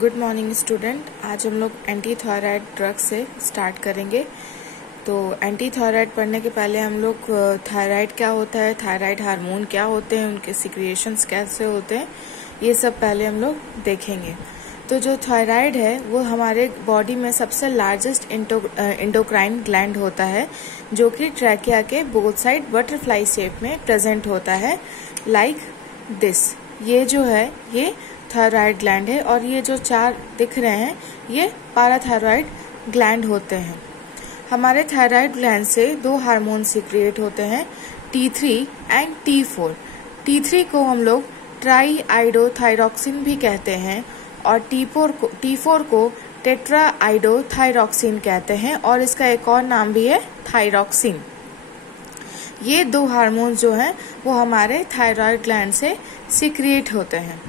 Good morning student. आज हम लोग एंटी थायराइड ड्रग से स्टार्ट करेंगे। तो एंटी थायराइड पढ़ने के पहले हम लोग थायराइड क्या होता है, थायराइड हार्मोन क्या होते हैं, उनके सिक्रिएशंस कैसे होते हैं, ये सब पहले हम लोग देखेंगे। तो जो थायराइड है वो हमारे बॉडी में सबसे लार्जेस्ट इंडोक्राइन ग्लैंड होता है, जो कि ट्रैकिया के बोथ साइड बटरफ्लाई शेप में प्रेजेंट होता है, लाइक दिस। ये जो है ये थायराइड ग्लैंड है और ये जो चार दिख रहे हैं ये पाराथायरॉइड ग्लैंड होते हैं। हमारे थायराइड ग्लैंड से दो हार्मोन सीक्रेट होते हैं, T3 एंड T4। T3 को हम लोग ट्राई आइडोथायरॉक्सिन भी कहते हैं और T4 को टेट्रा आइडोथायरॉक्सिन कहते हैं और इसका एक और नाम भी है थायरॉक्सिन। ये दो हार्मोन जो हैं वो हमारे थायराइड ग्लैंड से सीक्रेट होते हैं।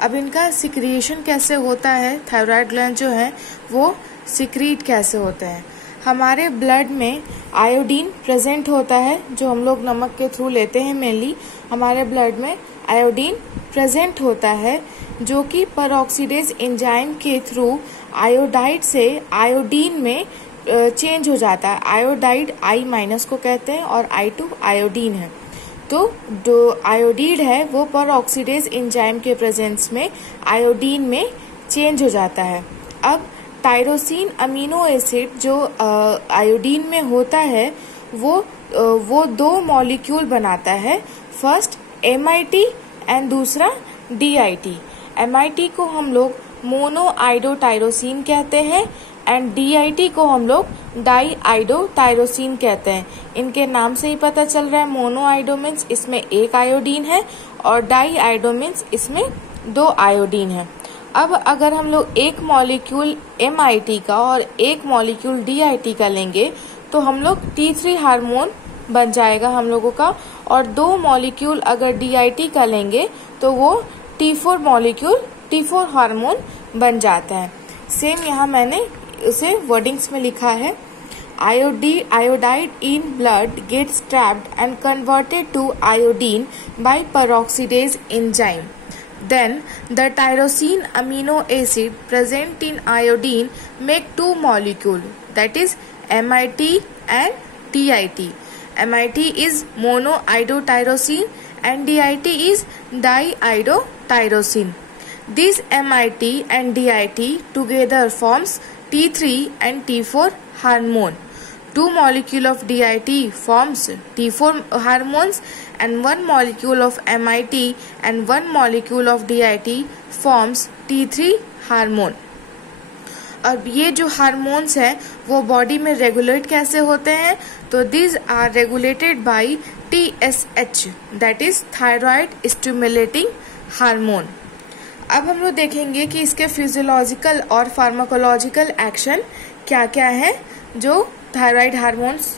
अब इनका सिक्रिएशन कैसे होता है, थायराइड ग्लैंड जो है वो सिक्रीट कैसे होते हैं। हमारे ब्लड में आयोडीन प्रेजेंट होता है, जो हम लोग नमक के थ्रू लेते हैं। मेनली हमारे ब्लड में आयोडीन प्रेजेंट होता है, जो कि परऑक्सीडेज एंजाइम के थ्रू आयोडाइड से आयोडीन में चेंज हो जाता है। आयोडाइड I- को कहते हैं और I2 आयोडीन है। तो जो आयोडीड है वो परऑक्सीडेज एंजाइम के प्रेजेंस में आयोडीन में चेंज हो जाता है। अब टायरोसिन अमीनो एसिड जो आयोडीन में होता है वो दो मॉलिक्यूल बनाता है, फर्स्ट MIT एंड दूसरा DIT। MIT को हम लोग मोनो आइडोटायरोसिन कहते हैं एंड DIT को हम लोग डाई आइडोटायरोसिन कहते हैं। इनके नाम से ही पता चल रहा है, मोनो आइडो मीन्स इसमें एक आयोडीन है और डाई आइडो मीन्स इसमें दो आयोडीन है। अब अगर हम लोग एक मॉलिक्यूल MIT का और एक मॉलिक्यूल DIT का लेंगे तो हम लोग T3 हार्मोन बन जाएगा हम लोगों का, और दो मॉलिक्यूल अगर DIT का लेंगे तो वो T4 मॉलिक्यूल T4 हार्मोन बन जाता है। सेम यहाँ मैंने उसे वर्डिंग्स में लिखा है, iodide in blood gets trapped and converted to iodine by peroxidase enzyme. Then the tyrosine amino acid present in iodine make two molecule, that is MIT and DIT. MIT is monoiodotyrosine and DIT is diiodotyrosine. This MIT and DIT together forms T3 and T4 hormone. Two molecule of DIT forms T4 hormones and one molecule of MIT and one molecule of DIT forms T3 hormone. अब ये जो hormones हैं वो body में regulate कैसे होते हैं, तो these are regulated by TSH, that is thyroid stimulating hormone. अब हम लोग देखेंगे कि इसके फिजियोलॉजिकल और फार्माकोलॉजिकल एक्शन क्या क्या है जो थायराइड हार्मोन्स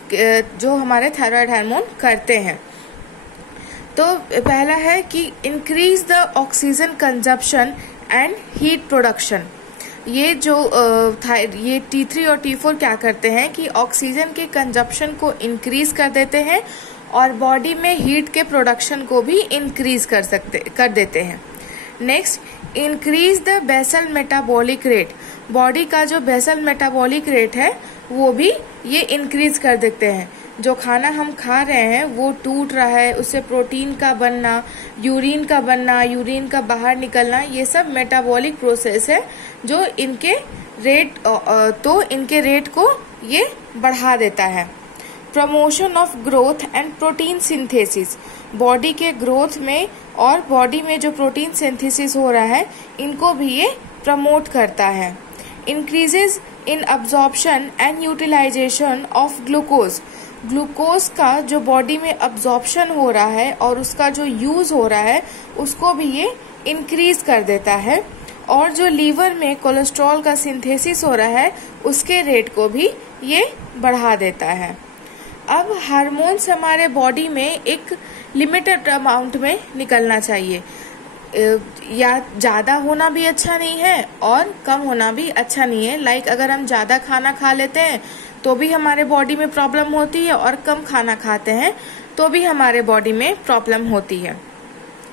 जो हमारे थायराइड हार्मोन करते हैं। तो पहला है कि increase the oxygen consumption and heat production. ये जो ये T3 और T4 क्या करते हैं कि ऑक्सीजन के कंजप्शन को इंक्रीज कर देते हैं और बॉडी में हीट के प्रोडक्शन को भी इंक्रीज कर देते हैं। Next, increase the basal metabolic rate. Body का जो बेसल मेटाबॉलिक रेट है वो भी ये इंक्रीज कर देते हैं। जो खाना हम खा रहे हैं वो टूट रहा है, उससे प्रोटीन का बनना, यूरिन का बाहर निकलना, ये सब मेटाबॉलिक प्रोसेस है जो इनके रेट को ये बढ़ा देता है। Promotion of growth and protein synthesis. Body के ग्रोथ में और बॉडी में जो प्रोटीन सिंथेसिस हो रहा है इनको भी ये प्रमोट करता है। Increases in absorption and utilization of glucose. Glucose का जो बॉडी में अब्जॉर्प्शन हो रहा है और उसका जो यूज हो रहा है उसको भी ये इंक्रीज कर देता है, और जो लीवर में कोलेस्ट्रॉल का सिंथेसिस हो रहा है उसके रेट को भी ये बढ़ा देता है। अब हार्मोन्स हमारे बॉडी में एक लिमिटेड अमाउंट में निकलना चाहिए, या ज्यादा होना भी अच्छा नहीं है और कम होना भी अच्छा नहीं है। लाइक अगर हम ज्यादा खाना खा लेते हैं तो भी हमारे बॉडी में प्रॉब्लम होती है और कम खाना खाते हैं तो भी हमारे बॉडी में प्रॉब्लम होती है।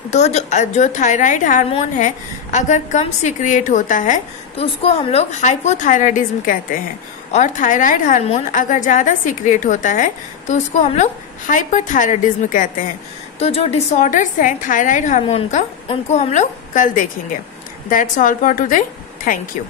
तो जो थायराइड हार्मोन है अगर कम सीक्रिएट होता है तो उसको हम लोग हाइपोथायराइडिज्म कहते हैं, और थायराइड हार्मोन अगर ज्यादा सीक्रिएट होता है तो उसको हम लोग हाइपरथायराइडिज्म कहते हैं। तो जो डिसऑर्डर्स हैं थायराइड हार्मोन का उनको हम लोग कल देखेंगे। That's all for today. Thank you.